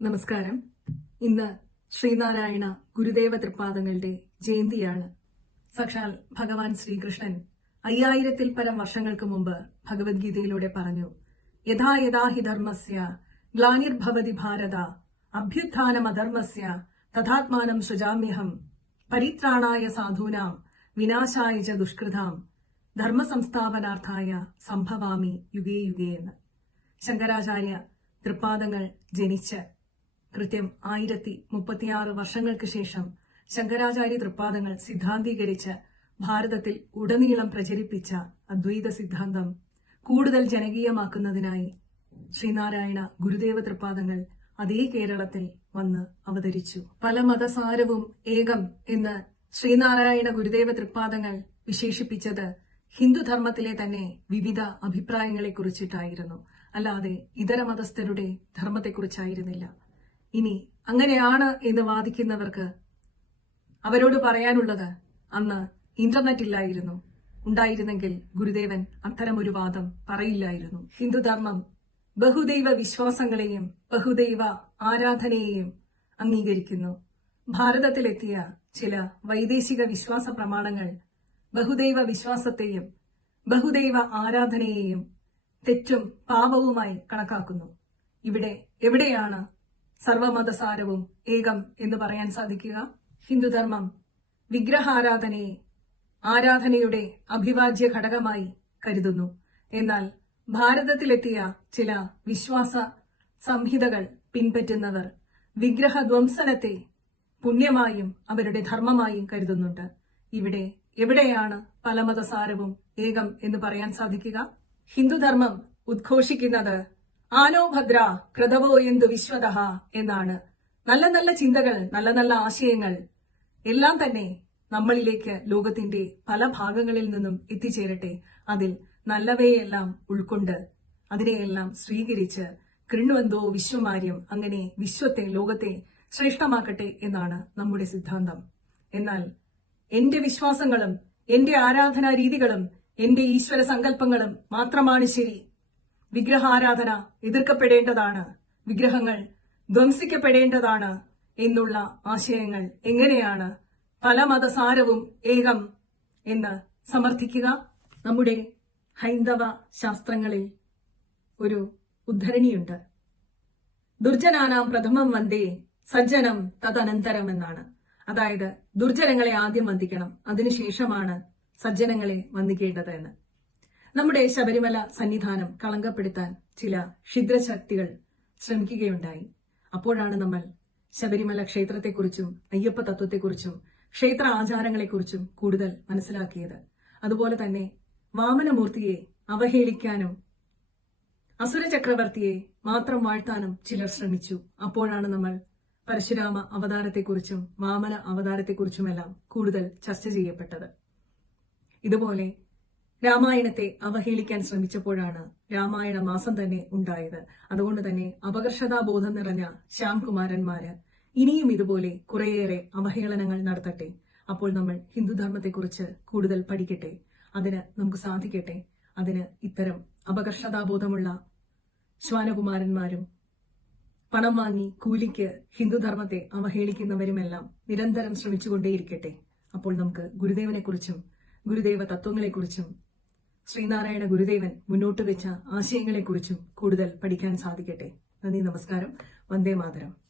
നമസ്കാരം. ഇന്ന് ശ്രീനാരായണ ഗുരുദേവ തൃപ്പാദങ്ങളുടെ ജയന്തിയാണ്. സാക്ഷാൽ ഭഗവാൻ ശ്രീകൃഷ്ണൻ അയ്യായിരത്തിൽ പരം വർഷങ്ങൾക്ക് മുമ്പ് ഭഗവത്ഗീതയിലൂടെ പറഞ്ഞു യഥാ ഹി ധർമ്മസ്യ ഗ്ലാനിർഭവതി ഭാരത അഭ്യുത്ഥാനമധർമ്മസ്യ തഥാത്മാനം സൃജാമ്യഹം പരിത്രാണായ സാധൂനാം വിനാശായ ച ദുഷ്കൃതാം ധർമ്മസംസ്ഥാപനാർത്ഥായ സംഭവാമി യുഗേ യുഗേ എന്ന്. ശങ്കരാചാര്യ തൃപ്പാദങ്ങൾ ജനിച്ച് കൃത്യം ആയിരത്തി മുപ്പത്തിയാറ് വർഷങ്ങൾക്ക് ശേഷം ശങ്കരാചാര്യ തൃപ്പാദങ്ങൾ സിദ്ധാന്തീകരിച്ച് ഭാരതത്തിൽ ഉടനീളം പ്രചരിപ്പിച്ച അദ്വൈത സിദ്ധാന്തം കൂടുതൽ ജനകീയമാക്കുന്നതിനായി ശ്രീനാരായണ ഗുരുദേവ തൃപ്പാദങ്ങൾ അതേ കേരളത്തിൽ വന്ന് അവതരിച്ചു. പല മതസാരവും ഏകം എന്ന് ശ്രീനാരായണ ഗുരുദേവ തൃപ്പാദങ്ങൾ വിശേഷിപ്പിച്ചത് ഹിന്ദുധർമ്മത്തിലെ തന്നെ വിവിധ അഭിപ്രായങ്ങളെ കുറിച്ചിട്ടായിരുന്നു. അല്ലാതെ ഇതര മതസ്ഥരുടെ ധർമ്മത്തെക്കുറിച്ചായിരുന്നില്ല. ഇനി അങ്ങനെയാണ് എന്ന് വാദിക്കുന്നവർക്ക് അവരോട് പറയാനുള്ളത് അന്ന് ഇന്റർനെറ്റ് ഇല്ലായിരുന്നു. ഉണ്ടായിരുന്നെങ്കിൽ ഗുരുദേവൻ അത്തരമൊരു വാദം പറയില്ലായിരുന്നു. ഹിന്ദുധർമ്മം ബഹുദൈവ വിശ്വാസങ്ങളെയും ബഹുദൈവ ആരാധനയെയും അംഗീകരിക്കുന്നു. ഭാരതത്തിലെത്തിയ ചില വൈദേശിക വിശ്വാസ പ്രമാണങ്ങൾ ബഹുദൈവ വിശ്വാസത്തെയും ബഹുദൈവ ആരാധനയെയും തെറ്റും പാപവുമായി കണക്കാക്കുന്നു. ഇവിടെ എവിടെയാണ് സർവമതസാരവും ഏകം എന്ന് പറയാൻ സാധിക്കുക. ഹിന്ദുധർമ്മം വിഗ്രഹാരാധനയെ ആരാധനയുടെ അഭിവാജ്യ ഘടകമായി കരുതുന്നു. എന്നാൽ ഭാരതത്തിലെത്തിയ ചില വിശ്വാസ സംഹിതകൾ പിൻപറ്റുന്നവർ വിഗ്രഹധ്വംസനത്തെ പുണ്യമായും അവരുടെ ധർമ്മമായും കരുതുന്നുണ്ട്. ഇവിടെ എവിടെയാണ് പലമതസാരവും ഏകം എന്ന് പറയാൻ സാധിക്കുക? ഹിന്ദുധർമ്മം ഉദ്ഘോഷിക്കുന്നത് ആനോ ഭദ്ര ക്രതവോ എന്തു വിശ്വത എന്നാണ്. നല്ല നല്ല ചിന്തകൾ നല്ല നല്ല ആശയങ്ങൾ എല്ലാം തന്നെ നമ്മളിലേക്ക് ലോകത്തിന്റെ പല ഭാഗങ്ങളിൽ നിന്നും എത്തിച്ചേരട്ടെ. അതിൽ നല്ലവയെല്ലാം ഉൾക്കൊണ്ട് അതിനെയെല്ലാം സ്വീകരിച്ച് കൃണ്വന്തോ വിശ്വമാര്യം അങ്ങനെ വിശ്വത്തെ ലോകത്തെ ശ്രേഷ്ഠമാക്കട്ടെ എന്നാണ് നമ്മുടെ സിദ്ധാന്തം. എന്നാൽ എന്റെ വിശ്വാസങ്ങളും എന്റെ ആരാധനാ രീതികളും എന്റെ ഈശ്വര സങ്കല്പങ്ങളും മാത്രമാണ് ശരി. വിഗ്രഹാരാധന എതിർക്കപ്പെടേണ്ടതാണ്. വിഗ്രഹങ്ങൾ ധ്വംസിക്കപ്പെടേണ്ടതാണ് എന്നുള്ള ആശയങ്ങൾ എങ്ങനെയാണ് പല മതസാരവും ഏകം എന്ന് സമർത്ഥിക്കുക? നമ്മുടെ ഹൈന്ദവ ശാസ്ത്രങ്ങളിൽ ഒരു ഉദ്ധരണിയുണ്ട്. ദുർജനാനാം പ്രഥമം വന്ദേ സജ്ജനം തദനന്തരം എന്നാണ്. അതായത് ദുർജനങ്ങളെ ആദ്യം വന്ദിക്കണം അതിനുശേഷമാണ് സജ്ജനങ്ങളെ വന്ദിക്കേണ്ടത് എന്ന്. നമ്മുടെ ശബരിമല സന്നിധാനം കളങ്കപ്പെടുത്താൻ ചില ക്ഷിദ്രശക്തികൾ ശ്രമിക്കുകയുണ്ടായി. അപ്പോഴാണ് നമ്മൾ ശബരിമല ക്ഷേത്രത്തെക്കുറിച്ചും അയ്യപ്പ തത്വത്തെക്കുറിച്ചും ക്ഷേത്ര ആചാരങ്ങളെക്കുറിച്ചും കൂടുതൽ മനസ്സിലാക്കിയത്. അതുപോലെ തന്നെ വാമനമൂർത്തിയെ അവഹേളിക്കാനും അസുര ചക്രവർത്തിയെ മാത്രം വാഴ്ത്താനും ചിലർ ശ്രമിച്ചു. അപ്പോഴാണ് നമ്മൾ പരശുരാമ അവതാരത്തെക്കുറിച്ചും വാമന അവതാരത്തെക്കുറിച്ചുമെല്ലാം കൂടുതൽ ചർച്ച ചെയ്യപ്പെട്ടത്. ഇതുപോലെ രാമായണത്തെ അവഹേളിക്കാൻ ശ്രമിച്ചപ്പോഴാണ് രാമായണ മാസം തന്നെ ഉണ്ടായത്. അതുകൊണ്ട് തന്നെ അപകർഷതാബോധം നിറഞ്ഞ ശ്യാംകുമാരന്മാര് ഇനിയും ഇതുപോലെ കുറേയേറെ അവഹേളനങ്ങൾ നടത്തട്ടെ. അപ്പോൾ നമ്മൾ ഹിന്ദുധർമ്മത്തെക്കുറിച്ച് കൂടുതൽ പഠിക്കട്ടെ. അതിന് നമുക്ക് സാധിക്കട്ടെ. അതിന് ഇത്തരം അപകർഷതാബോധമുള്ള ശ്വാനകുമാരന്മാരും പണം വാങ്ങി കൂലിക്ക് ഹിന്ദുധർമ്മത്തെ അവഹേളിക്കുന്നവരുമെല്ലാം നിരന്തരം ശ്രമിച്ചുകൊണ്ടേയിരിക്കട്ടെ. അപ്പോൾ നമുക്ക് ഗുരുദേവനെക്കുറിച്ചും ഗുരുദേവ തത്വങ്ങളെക്കുറിച്ചും ശ്രീനാരായണ ഗുരുദേവൻ മുന്നോട്ട് വെച്ച ആശയങ്ങളെക്കുറിച്ചും കൂടുതൽ പഠിക്കാൻ സാധിക്കട്ടെ. നന്ദി നമസ്കാരം. വന്ദേ മാതരം.